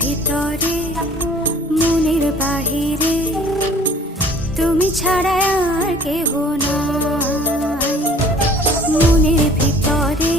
ভিতরে মনের বাহিরে তুমি ছাড়া আর কেহ নাই। মনের ভিতরে